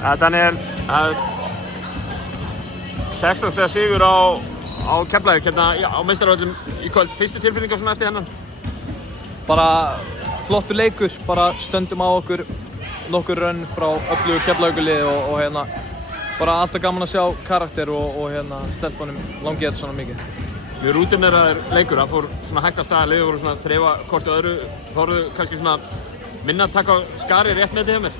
Daniel, 16 stiga sigur á Keflavík hérna á Meistaravöllum í kvöld. Fyrstu tilfinningar svona eftir hennan? Bara flottur leikur, bara stöndum á okkur nokkur rönn frá öflugu Keflavíkurliði og hérna bara alltaf gaman að sjá karakter og hérna stelpunum langi þetta svona mikið. Við rútineraðir leikur, það fór svona hægt af stað, liðið voru svona að þreifa hvort öðru. Fóruðu kannski svona minna að taka á skari rétt með þetta hjá mér?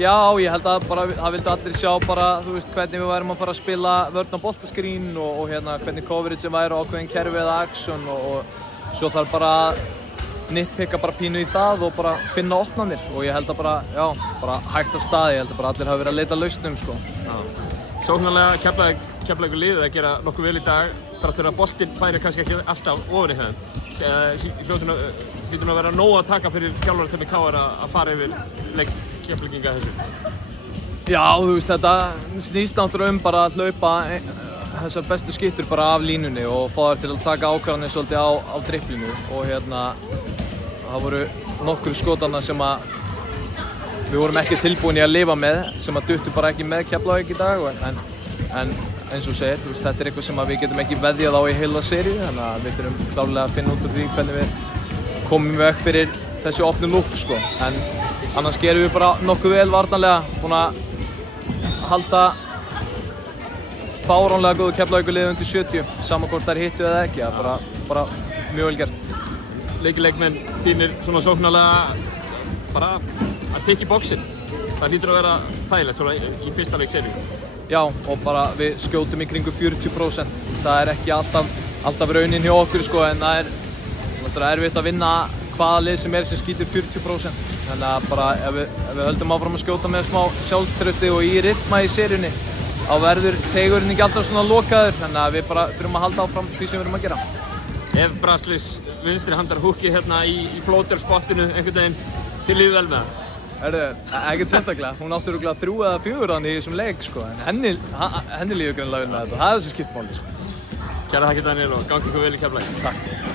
Já, ég held að bara það vildu allir sjá bara, þú veist, hvernig við værum að fara að spila vörn á boltaskrín og hérna hvernig coverage sem væri á ákveðin kerfi eða action og svo þarf bara að nitpicka bara pínu í það og bara finna opnanir og ég held að bara, já, bara hægt af staði, ég held að bara allir hafa verið að leita lausnum, sko. Já. Sóknarlega Keflavíkur liðið að gera nokkuð vel í dag, þrátt fyrir að boltinn færi kannski ekki alltaf ofan í þeim. Hlýtur nú að vera nóg að taka fyrir þjálfararteymið KR að fara yfir leik Keflvíkinga þessu? Já, þú veist, þetta snýst náttúrulega bara að hlaupa þessar bestu skyttur bara af línunni og fá þær til að taka ákvarðanir svolítið á dribblinu og hérna það voru nokkur skotana sem að við vorum ekki tilbúin í að lifa með sem að duttu bara ekki með Keflavík í dag en eins og segir, þú veist, þetta eitthvað sem að við getum ekki veðjað á í heila seríu þannig að við þurfum klárlega að finna út úr því hvernig við komum veg fyrir þessi opnu lúk, sko. En annars gerum við bara nokkuð vel varnarlega, búin að halda fáránlega góðu Keflavíkurliði undir 70, sama hvort þær hittu eða ekki, bara mjög vel gert. Leikmenn þínir svona sóknarlega bara að tikka í boxinn. Það hlýtur að vera þægilegt svona í fyrsta leik seríu. Já, og bara við skjótum í kringum 40%. Það er ekki alltaf raunin hjá okkur, sko, en það er erfitt að vinna hvaða lið sem skýtur 40%. Þannig að bara ef við höldum áfram að skjóta með smá sjálfstrausti og í rytma í seríunni, þá verður teigurinn ekki alltaf svona lokaður. Þannig að við bara þurfum að halda áfram því sem við erum að gera. Ef Braslis vinstri handar húkið hérna í floater-spottinu einhvern veginn, til lífið vel með það? Ekkert sérstaklega. Hún átti örugglega 3 eða 4 þarna í þessum leik, sko, en henni líður greinilega vel með þetta og það er það sem skiptir máli, sko. Kæra þakkir Daniel og gangi ykkur vel í Keflavík. Takk.